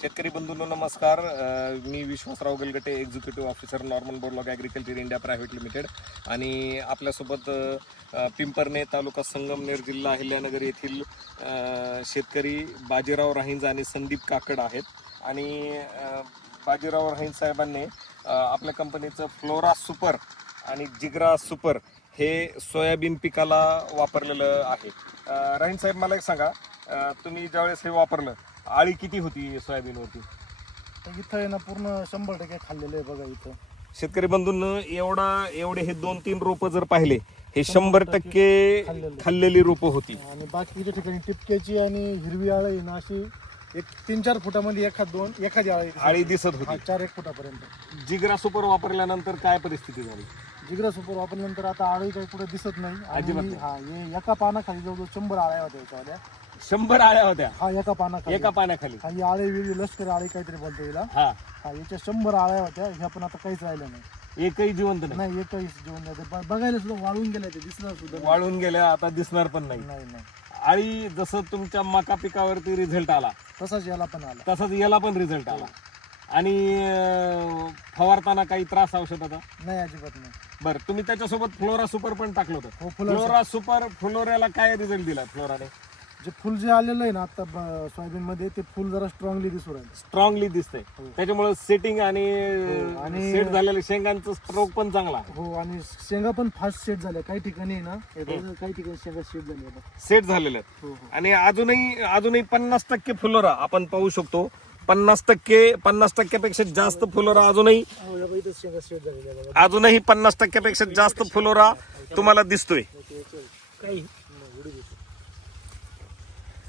शेतकरी बंधूंनो नमस्कार. मी Vishwasrao Galgate, executive officer, Norman Borlaug agriculture India private limited. आणि आपल्यासोबत पिंपरणे, तालुका संगमनेर, जिल्हा अहिल्यानगर येथील शेतकरी बाजीराव राहींज आणि संदीप काकड आहेत. आणि बाजीराव राहींज साहेबांनी आपल्या कंपनीचं फ्लोरा सुपर आणि जिग्रा सुपर हे सोयाबीन पिकाला वापरलेलं आहे. राहींज साहेब, मला एक सांगा, तुम्ही ज्यावेळेस हे वापरलं, आळी किती होती सोयाबीनवरती? इथं आहे ना पूर्ण 100% खाल्लेलं आहे बघा. इथं शेतकरी बंधूंनो, एवढे हे 2-3 रोपं जर पाहिले, हे 100% खाल्लेली रोपं होती. आणि बाकीच्या ठिकाणी टिपक्याची आणि हिरवी आळी आहे ना, अशी एक 3-4 फुटामध्ये एखादी आळी दिसत होती. 4-1 फुटापर्यंत. जिग्रा सुपर वापरल्यानंतर काय परिस्थिती झाली? जिग्रा सुपर वापरल्यानंतर आता आळी काही कुठे दिसत नाही. अजिबात आणि नाही. हा, हे एका पानाखाली जवळजवळ 100 आळ्या होत्या याच्यावाल्या. 100 आळ्या होत्या हा, एका पानाखाली. एका पाण्याखाली. हा, ही आळी वेगळी लष्कर आळी काहीतरी बोलतो हिला. हा, हा, याच्या 100 आळ्या होत्या. ह्या पण आता काहीच राहिलं नाही. एकही जिवंत नाही. नाही, एकही जेवण नाही. बघायला सुद्धा वाळून गेल्या, ते दिसणार सुद्धा नाही. वाळून गेल्या, आता दिसणार पण नाही. नाही. आळी जसं तुमच्या मका पिकावरती रिझल्ट आला, तसाच याला पण आला. तसाच याला पण रिझल्ट आला. आणि फवारताना काही त्रास औषधाचा? नाही, अजिबात नाही. बरं, तुम्ही त्याच्यासोबत फ्लोरा सुपर पण टाकलं होतं. हो, फ्लोरा फ्लोरा सुपर, फ्लोऱ्याला काय रिझल्ट दिला फ्लोराने? जे फुल जे आलेलं आहे ना आता सोयाबीन मध्ये, ते फुल जरा स्ट्रॉंगली दिसू राहील. स्ट्रॉंगली दिसतंय. हो. त्याच्यामुळे सेटिंग आणि आणि सेट झालेल्या शेंगांचं स्ट्रोक पण चांगला आहे. हो, आणि शेंगा पण फास्ट सेट झाल्या. काही ठिकाणी आहे ना, हे बघा, काही ठिकाणी शेंगा सेट झाल्या बघा. सेट झालेलं आहे. हो. आणि अजूनही 50% फ्लोरा आपण पाहू शकतो. 50% पेक्षा जास्त फ्लोरा अजूनही हो, या बघा, इथं शेंगा सेट झालेल्या बघा. अजूनही 50% पेक्षा जास्त फ्लोरा तुम्हाला दिसतोय. काही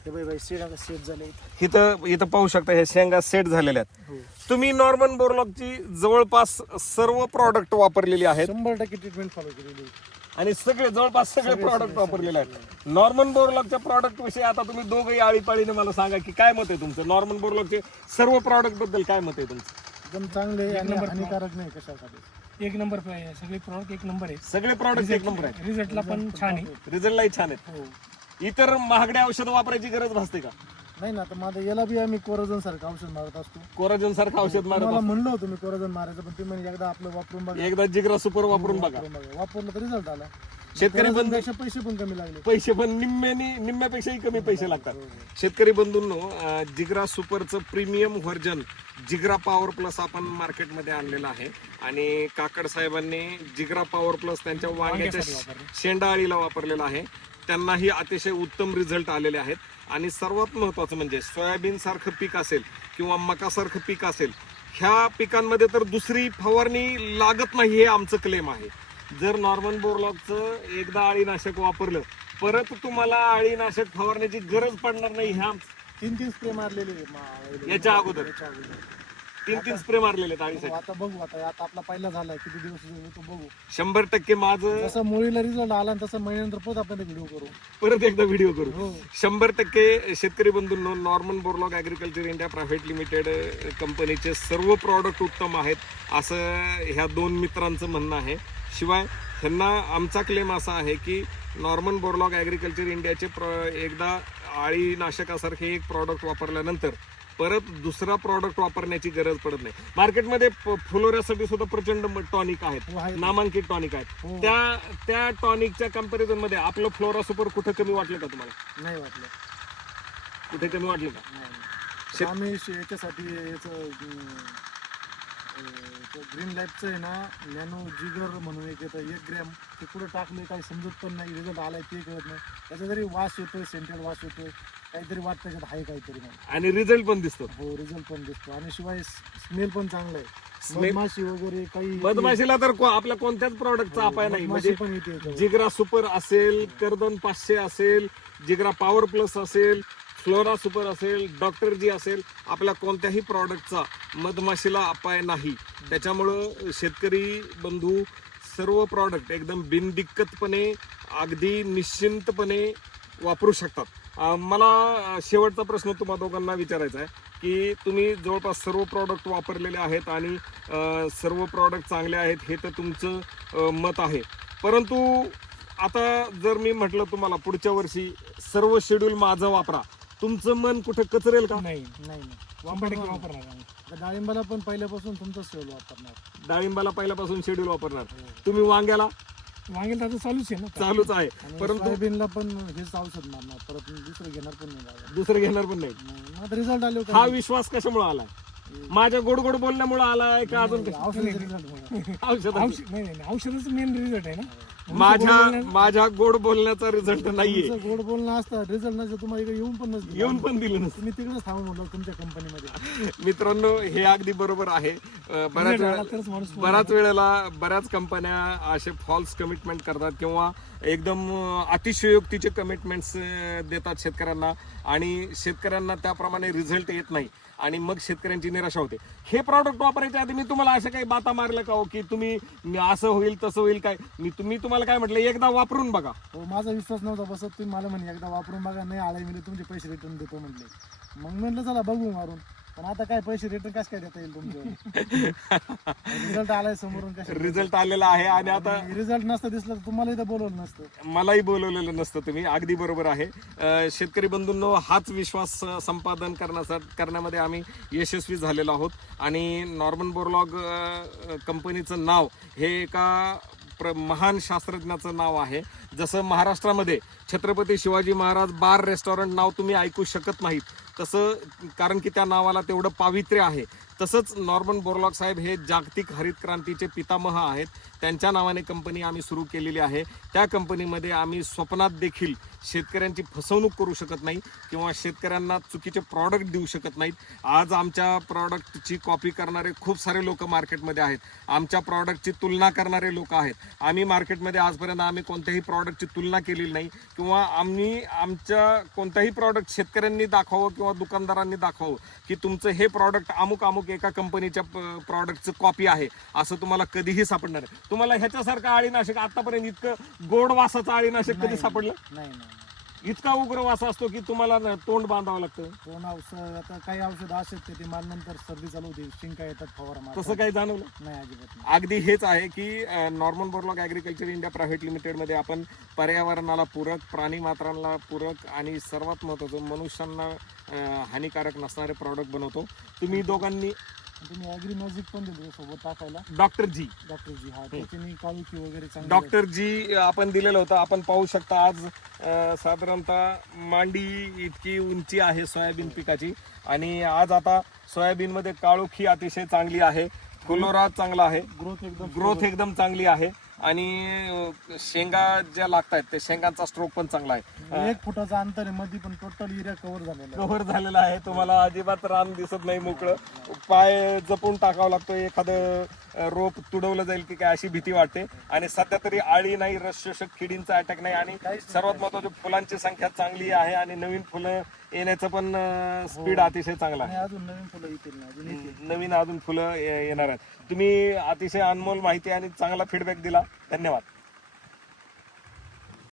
हे बघा, शेंगा सेट झाले. इथं पाहू शकता, हे शेंगा सेट झालेल्या आहेत. हो, तुम्ही नॉर्मन बोरलॉगची जवळपास सर्व प्रॉडक्ट वापरलेली आहेत 100% ट्रीटमेंट फॉलो केलेली आहे. आणि जवळपास सगळे प्रॉडक्ट वापरलेले आहेत. नॉर्मन बोरलॉगच्या प्रॉडक्ट विषयी आता तुम्ही दोघंही आळीपाळीने मला सांगा की काय मत आहे तुमचं? नॉर्मन बोरलॉगचे सर्व प्रॉडक्ट बद्दल काय मत आहे तुमचं? एकदम चांगले आणि हानिकारक नाही कशासाठी. एक नंबर सगळे प्रॉडक्ट एक नंबर आहे. सगळे प्रॉडक्ट एक नंबर आहेत. रिझल्टला पण छान आहे. रिझल्टलाही छान आहेत. हो. इतर महागड्या औषध वापरायची गरज भासते का? नाही ना, आता माझं याला बी आम्ही कोराजन सारखं औषध मारत असतो. कोराजन सारखं औषध मला मारत म्हणलं होतं मी कोराजन मारायचं, पण ते म्हणजे एकदा आपलं वापरून बघा. एकदा जिग्रा सुपर वापरून बघा. वापरलं तर रिझल्ट आला. शेतकरी बंधू, पैसे पण कमी लागले. पैसे पण निम्म्यापेक्षाही कमी पैसे लागतात. शेतकरी बंधूंनो, जिग्रा सुपरचं प्रीमियम व्हर्जन जिग्रा पॉवर प्लस आपण मार्केटमध्ये आणलेलं आहे. आणि काकड साहेबांनी जिग्रा पॉवर प्लस त्यांच्या वांग्याच्या शेंडा आळीला वापरलेला आहे. त्यांनाही अतिशय उत्तम रिझल्ट आलेले आहेत. आणि सर्वात महत्त्वाचं म्हणजे सोयाबीन सारखं पीक असेल किंवा मकासारखं पीक असेल, ह्या पिकांमध्ये तर दुसरी फवारणी लागत नाही, हे आमचं क्लेम आहे. जर नॉर्मन बोरलॉगचं एकदा अळीनाशक वापरलं, परत तुम्हाला अळीनाशक फवारण्याची गरज पडणार नाही. ह्या 3 स्प्रे मारलेले याच्या अगोदर 3 स्प्रे मारलेले आहेत अळीसाठी. आता बघू, आता आपला पहिला झालाय, किती दिवस तो बघू. 100% माझं जसं मुळीला रिझल्ट आला तसं महिन्यानंतर परत आपण व्हिडिओ करू. परत एकदा व्हिडिओ करू. हो. 100% शेतकरी बंधूंनो, Norman Borlaug agriculture India private limited कंपनीचे सर्व प्रॉडक्ट उत्तम आहेत, असं ह्या 2 मित्रांचं म्हणणं आहे. शिवाय ह्यांना आमचा क्लेम असा आहे की नॉर्मन बोरलॉग ॲग्रिकल्चर इंडियाचे एकदा अळीनाशकासारखे एक प्रॉडक्ट वापरल्यानंतर परत दुसरा प्रॉडक्ट वापरण्याची गरज पडत नाही. मार्केटमध्ये फ्लोऱ्यासाठी सुद्धा प्रचंड टॉनिक हो, आहेत, आहेत. नामांकित टॉनिक आहेत. हो. त्या टॉनिकच्या कंपॅरिझन मध्ये आपलं फ्लोरा सुपर कुठे कमी वाटलं का तुम्हाला? नाही वाटलं. कुठे कमी वाटलं का? नाही. आम्ही याच्यासाठी ग्रीन लाईफचं आहे ना, नॅनो जिगर म्हणून एक येतं 1 ग्रॅम, ते कुठं टाकले काही समजत पण नाही. रिझल्ट आलाय ते कळत नाही. त्याचा जरी वास येतोय, सेंटेड वास येतोय, काहीतरी वाटतं त्याच्यात आहे काहीतरी नाही. आणि रिझल्ट पण दिसतो. हो, रिझल्ट पण दिसतो. आणि शिवाय स्मेल पण चांगला आहे. Smell- मधमाशी वगैरे काही मधमाशीला तर आपल्या कोणत्याच प्रॉडक्टचा अपाय नाही. मधमाशी म्हणजे पण येते याच्यावर. जिग्रा सुपर असेल, कर्दन 500 असेल, जिग्रा पॉवर प्लस असेल, फ्लोरा सुपर असेल, डॉक्टर जी असेल, आपल्या कोणत्याही प्रॉडक्टचा मधमाशीला अपाय नाही. त्याच्यामुळं शेतकरी बंधू सर्व प्रॉडक्ट एकदम बिनदिक्कतपणे, अगदी निश्चिंतपणे वापरू शकतात. मला शेवटचा प्रश्न तुम्हा दोघांना विचारायचा आहे की तुम्ही जवळपास सर्व प्रॉडक्ट वापरलेले आहेत आणि सर्व प्रॉडक्ट चांगले आहेत, हे तर तुमचं मत आहे. परंतु आता जर मी म्हटलं तुम्हाला पुढच्या वर्षी सर्व शेड्यूल माझं वापरा, तुमचं मन कुठे कचरेल का? नाही. वापरणार आम्ही. आता डाळिंबाला पण पहिल्यापासून तुमचं सेल वापरणार. डाळिंबाला पहिल्यापासून शेड्यूल वापरणार. तुम्ही वांग्याला वांगेल तर चालूच आहे ना. चालूच आहे, आणि परंतु सोयाबीनला पण हेच औषध मारणार, परत दुसरं घेणार पण नाही बाबा. दुसरं घेणार पण नाही. मग रिझल्ट आले हा विश्वास कशामुळे आला? माझ्या गोड गोड बोलण्यामुळे आलाय का अजून काही? औषधाचे रिझल्ट औषध औषधाचं मेन रिझल्ट आहे ना. माझ्या गोड बोलण्याचा रिझल्ट नाहीये. गोड बोलणं असतं, रिझल्ट नसतं तुम्हाला इकडे येऊन पण नसतं. येऊन पण दिलं नसतं. तुम्ही तिकडेच थांबून म्हटलं तुमच्या कंपनीमध्ये. मित्रांनो, हे अगदी बरोबर आहे. बऱ्याच वेळेला बऱ्याच कंपन्या असे फॉल्स कमिटमेंट करतात किंवा एकदम अतिशयोक्तीचे कमिटमेंट्स देतात शेतकऱ्यांना, आणि शेतकऱ्यांना त्याप्रमाणे रिझल्ट येत नाही आणि मग शेतकऱ्यांची निराशा होते. हे प्रॉडक्ट वापरायच्या आधी मी तुम्हाला असं काही बाता मारलं का हो की तुम्ही असं होईल तसं होईल काय? मी तुम्हाला काय म्हटलं, एकदा वापरून बघा. हो, माझा विश्वास नव्हता बसत. तुम्ही मला म्हणे एकदा वापरून बघा, नाही आळे मिळेल तुमचे पैसे रिटर्न देतो म्हटले. मग म्हटलं चला बघू मारून, पण आता काय पैसे रिटर्न कसं काय देता येईल तुमचं? रिझल्ट आलाय समोरून, कसं रिझल्ट आलेला आहे. आणि आता रिझल्ट नसतं दिसलं तर तुम्हाला इथं बोलवलं नसतं. मलाही बोलवलेलं नसतं तुम्ही. अगदी बरोबर आहे. शेतकरी बंधूंनो, हाच विश्वास संपादन करण्यामध्ये आम्ही यशस्वी झालेलो आहोत. आणि नॉर्मन बोरलॉग कंपनीचं नाव हे एका महान शास्त्रज्ञाचं नाव आहे. जसं महाराष्ट्रामध्ये छत्रपती शिवाजी महाराज बार रेस्टॉरंट नाव तुम्ही ऐकू शकत नाहीत, तसं, कारण की त्या नावाला तेवढं पावित्र्य आहे. तसंच नॉर्मन बोरलॉग साहेब हे जागतिक हरित क्रांतीचे पितामह आहेत. त्यांच्या नावाने कंपनी आम्ही सुरू केलेली आहे. त्या कंपनीमध्ये आम्ही स्वप्नात देखील शेतकऱ्यांची फसवणूक करू शकत नाही किंवा शेतकऱ्यांना चुकीचे प्रॉडक्ट देऊ शकत नाहीत. आज आमच्या प्रॉडक्टची कॉपी करणारे खूप सारे लोक मार्केटमध्ये आहेत. आमच्या प्रॉडक्टची तुलना करणारे लोक आहेत. आम्ही मार्केटमध्ये आजपर्यंत कोणत्याही प्रॉडक्टची तुलना केलेली नाही किंवा आमच्या कोणताही प्रॉडक्ट शेतकऱ्यांनी दाखवावं किंवा दुकानदारांनी दाखवावं की तुमचं हे प्रॉडक्ट अमुक एका कंपनीच्या प्रॉडक्टचं कॉपी आहे असं तुम्हाला कधीही सापडणार नाही. तुम्हाला ह्याच्यासारखं अळीनाशक आतापर्यंत इतकं गोड वासाचं अळीनाशक कधी सापडलं? नाही. इतका उग्र वास असतो की तुम्हाला तोंड बांधावं लागतं. कोण औषध, आता काही औषध असतात ते मारल्यानंतर सर्दी चालू होते, शिंका येतात, फवारा मारतात. तसं काही जाणवलं नाही, अजिबात नाही. अगदी हेच आहे की Norman Borlaug agriculture India private लिमिटेडमध्ये आपण पर्यावरणाला पूरक, प्राणी मात्रांना पूरक आणि सर्वात महत्त्वाचं मनुष्यांना हानिकारक नसणारे प्रॉडक्ट बनवतो. तुम्ही दोघांनी तुम्ही ॲग्री मॅजिक पण दिलं सोबत टाकायला. डॉक्टर जी हा त्याच्यानी काळुकी वगैरे चांगली डॉक्टर जी आपण दिलेलं होतं. आपण पाहू शकता आज साधारणतः मांडी इतकी उंची आहे सोयाबीन पिकाची, आणि आज आता सोयाबीनमध्ये काळोखी अतिशय चांगली आहे, फुलोरा चांगला आहे, ग्रोथ एकदम चांगली आहे, आणि शेंगा ज्या लागतात ते शेंगांचा स्ट्रोक पण चांगला आहे. 1 फुटाचं अंतर आहे मध्ये, पण टोटल एरिया कव्हर झालेला आहे. तुम्हाला अजिबात रान दिसत नाही मोकळं. पाय जपून टाकावं लागतो, एखादं रोप तुडवलं जाईल की काय अशी भीती वाटते. आणि सध्या तरी आळी नाही, रस शोषक किडींचा अटॅक नाही, आणि सर्वात महत्वाचं फुलांची संख्या चांगली आहे आणि नवीन फुलं येण्याचं पण स्पीड अतिशय चांगला आहे. अजून नवीन फुलं येतील, नवीन अजून फुलं येणार आहेत. तुम्ही अतिशय अनमोल माहिती आणि चांगला फीडबॅक दिला, धन्यवाद.